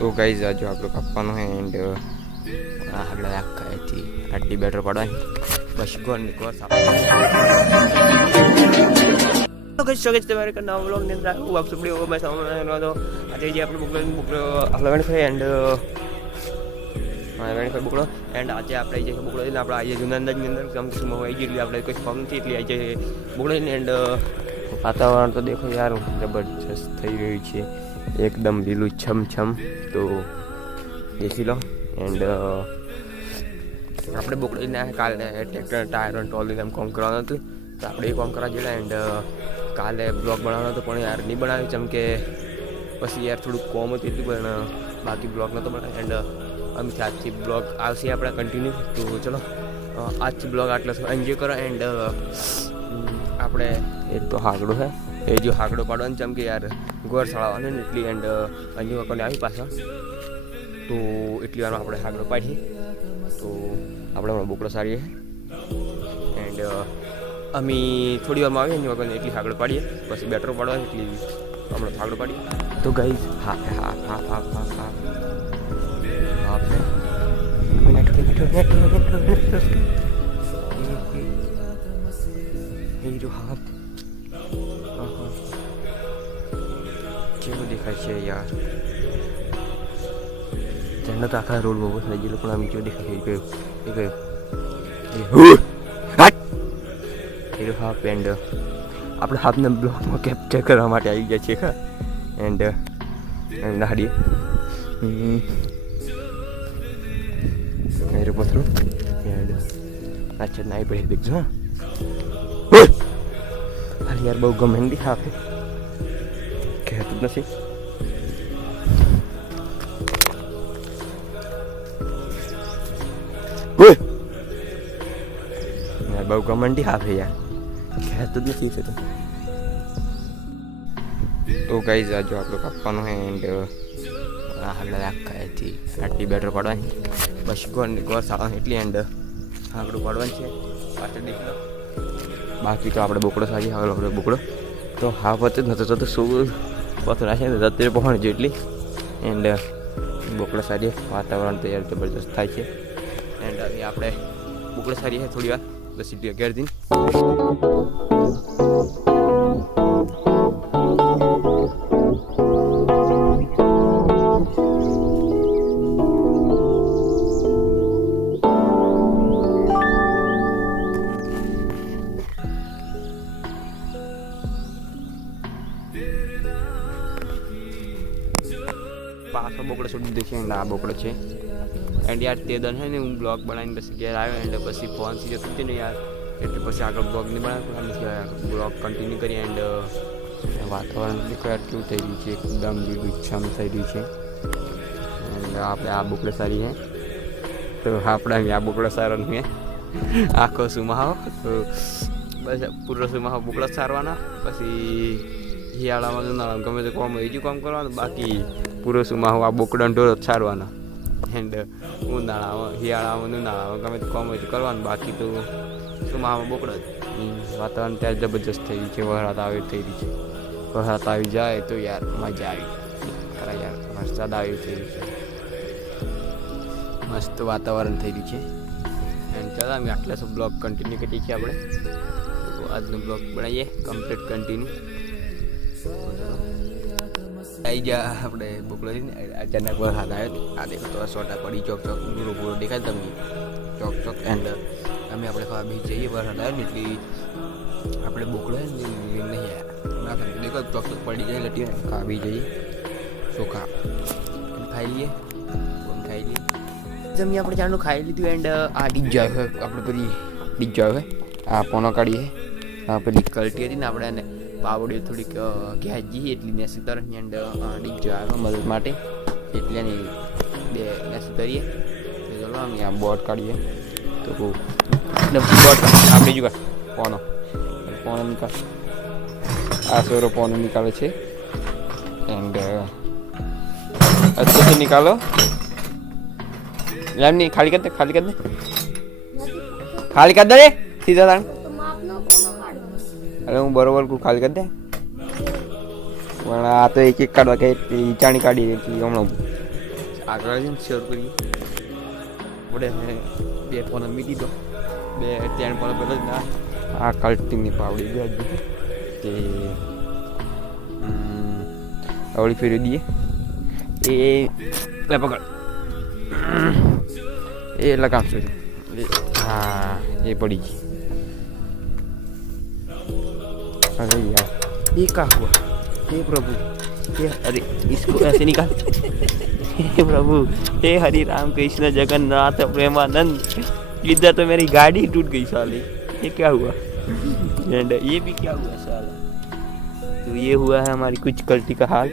तो गाइज आज आप लोग આપવાનું है एंड આગળ આખી આટલી બેટર પડવાની બસ ગોર નિકોર तो गाइस स्वागत है मेरे नवा व्लॉग में अंदर आप सब वीडियो मैं सामने तो आज ये આપણે બુકડો અલવણ છે એન્ડ વેણી પર બુકડો એન્ડ આજે આપણે જે બુકડો એટલે આપણે આજે જુનાગઢ ની અંદર કમ સુમ હોય જેટલી આપણે કોઈ ફોર્મ નથી એટલે આજે બુકડો એન્ડ વાતાવરણ તો દેખો યાર જબરજસ્ત થઈ રહ્યું છે एकदम લીલું છમ તો દેખી લો એન્ડ આપણે બોકડીને કાલે ટ્રેક્ટર ટાયર ટોલીને એમ કામ કરવાનું હતું તો આપણે એ કામ કરવા જેલા એન્ડ કાલે બ્લોગ બનાવવાનો હતો પણ યાર નહીં બનાવ્યું જેમ કે પછી યાર થોડુંક કોમ હતું એટલું પણ બાકી બ્લોગ નહોતો બનાવ્યો એન્ડ અમે આજથી બ્લોગ આવશે આપણે કન્ટિન્યુ તો ચલો આજથી બ્લોગ આટલો એન્જોય કરો એન્ડ આપણે એક તો હાગડો છે એ જો હાગડો પાડવાનું જેમ કે યાર ગોર સળાવવાનો ને એટલી એન્ડ અંજુ કાકાને આવી પાછા તો એટલી વારમાં આપણે હાગડો પાડીએ તો આપણે હમણાં બોકડો સારીએ એન્ડ અમે થોડી વારમાં આવીએ અંજુ કાકાને એટલી હાગડો પાડીએ પછી બેટરો પાડવાની એટલી હમણાં હાગડો પાડીએ તો ગઈ હા હા હા હા હા હા હીરો હાથ કેવું દેખાય છે યાર તેનો તો આખા રોડ બહુ થઈ ગયેલો પણ આમ કેવું દેખાય એ ગયું હીરો હાફ એન્ડ આપણે હાફને બ્લોકમાં કેપ્ચર કરવા માટે આવી ગયા છીએ ખા એન્ડ એમ નાડીએ હીરો પથરું એન્ડ અચ્છા નાઈ પડી દેખજો હા અરે યાર બહુ ગમેન્ડી હાફે કહેતું જ નથી યાર બહુ ગમંડી હાફે યાર કહેતું જ નથી છે તો ગાઈઝ આજે આપણે કાપવાનું છે એન્ડ આગળ આખી આટલી બેટર પાડવાની બસ ગોર સાળવાની એટલી એન્ડ આગળ પાડવાની છે પાછળ દેખી બાકી તો આપણે બોકડો સારી આગળ આપણે બોકડો તો હા પતે નતો તો શું પથર રાખે ને અત્યારે પહોંચ જેટલી એન્ડ બોકડા સારી વાતાવરણ તો યાર જબરજસ્ત થાય છે એન્ડ હવે આપણે બોકડા સારી થોડી વાર 10-11 દિન પાછો બોકડો છોડી દે છે એન્ડ આ બોકડો છે એન્ડ યાર તે દન છે ને હું બ્લોગ બનાવીને પછી ઘેર આવ્યો એન્ડ પછી ફોન સી જતું છે ને યાર એટલે પછી આગળ બ્લોગ નહીં બનાવ્યો બ્લોગ કન્ટિન્યુ કરી એન્ડ વાતાવરણ દેખો યાર કેવું થઈ રહ્યું છે એકદમ લીલુંછમ થઈ રહ્યું છે એન્ડ આપણે આ બોકડો સારી છે તો આપણે આ બોકડો સારો નહીં આખો સુમાહો તો બસ પૂરો સુમાહો બોકડો સારવાના પછી શિયાળામાં ઉનાળામાં ગમે તે કામ બીજું કામ કરવાનું બાકી પૂરો સુમાહો આ બોકડા ઢોરો છાડવાના એન્ડ ઉનાળામાં ઉનાળામાં ગમે તે કામ હોય તો કરવાનું બાકી તો સુમાહામાં બોકડા વાતાવરણ ત્યાં જબરજસ્ત થઈ રહ્યું છે વરસાદ આવી થઈ રહી છે વરસાદ આવી જાય તો યાર મજા આવી ખરા યાર વરસાદ આવી થઈ રહ્યું છે મસ્ત વાતાવરણ થઈ રહ્યું છે એન્ડ ચાલો અમે આટલા સબ બ્લોગ કન્ટિન્યુ કરીએ છીએ આપણે તો આજનો બ્લોગ બનાવીએ કમ્પ્લીટ કન્ટિન્યુ આવી જા આપણે બોકડો લઈને અચાનક વરસાદ આવ્યો આ દેખો તો સોટા પડી ચોક પૂરો પૂરો દેખાય તમને ચોક એન્ડ અમે આપણે ખાવા બી જઈએ વરસાદ આવ્યો ને એટલી આપણે બોકડો નહીં ના દેખો ચોક પડી જાય લટી ખાવા બી જઈએ ચોખા ખાઈ લઈએ જમી આપણે ચાંડું ખાઈ લીધું એન્ડ આ ડીજો આવ્યો આપણે બધી ડીજો આવ્યો આ પોનો કાઢીએ આ પેલી કલટી હતી ને આપણે એને પાવડીઓ થોડીક ઘેંચી એટલી નેસી તર એન્ડ ડીજો આવ્યો મદદ માટે એટલે એની બે નેસી કરીએ તો ચલો અમે આ બોટ કાઢીએ તો બોટ આપણી જુગા પોનો નિકાલ આ સોરો પોનો નિકાલે છે એન્ડ अच्छे से निकालो यार नहीं खाली कर दे रे सीधा दान अरे हूँ बरोबर को खाली कर दे પણ આ તો એક એક કાઢવા કે ઈચાણી કાઢી હતી હમણાં આગળ જઈને શેર કરીએ આપણે બે ફોન અમી દીધો બે ત્રણ ફોન પેલો જ ના આ કલ્ટીની પાવડી ગઈ તે આવડી ફેરવી દઈએ એ પકડ એ લગાવશો हाँ ये पड़ी जी अरे यार ये क्या हुआ हे प्रभु हे अरे इसको ऐसे निकाल हे प्रभु हे हरि राम कृष्ण जगन्नाथ प्रेमानंद इधर तो मेरी गाड़ी टूट गई साली ये क्या हुआ एंड ये भी क्या हुआ साला तो ये हुआ है हमारी कुछ कल्टी का हाल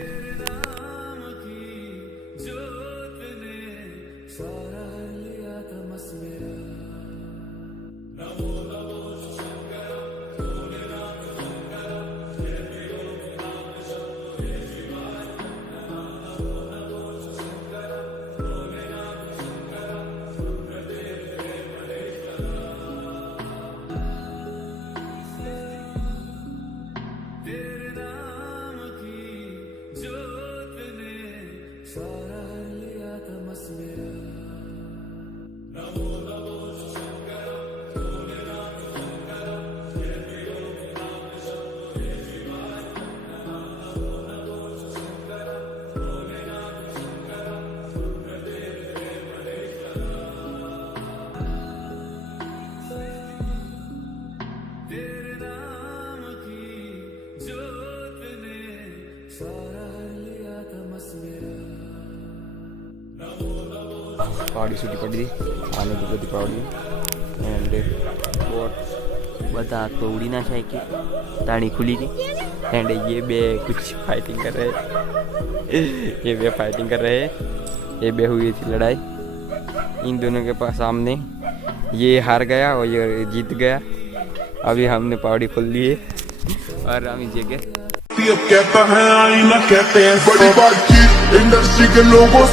पावड़ी सूटी पड़ी थी आने की बड़ी पावड़ी एंड बहुत बता तो उड़ी ना चाहिए कि ताड़ी खुली थी एंड ये बे कुछ फाइटिंग कर रहे ये बे फाइटिंग कर रहे ये बे हुई थी लड़ाई इन दोनों के पास सामने ये हार गया और ये जीत गया अभी हमने पावड़ी खोल ली है और हम इस जगह कहता है आईना कहते हैं बड़ी बातचीत इंडस्ट्री के लोगों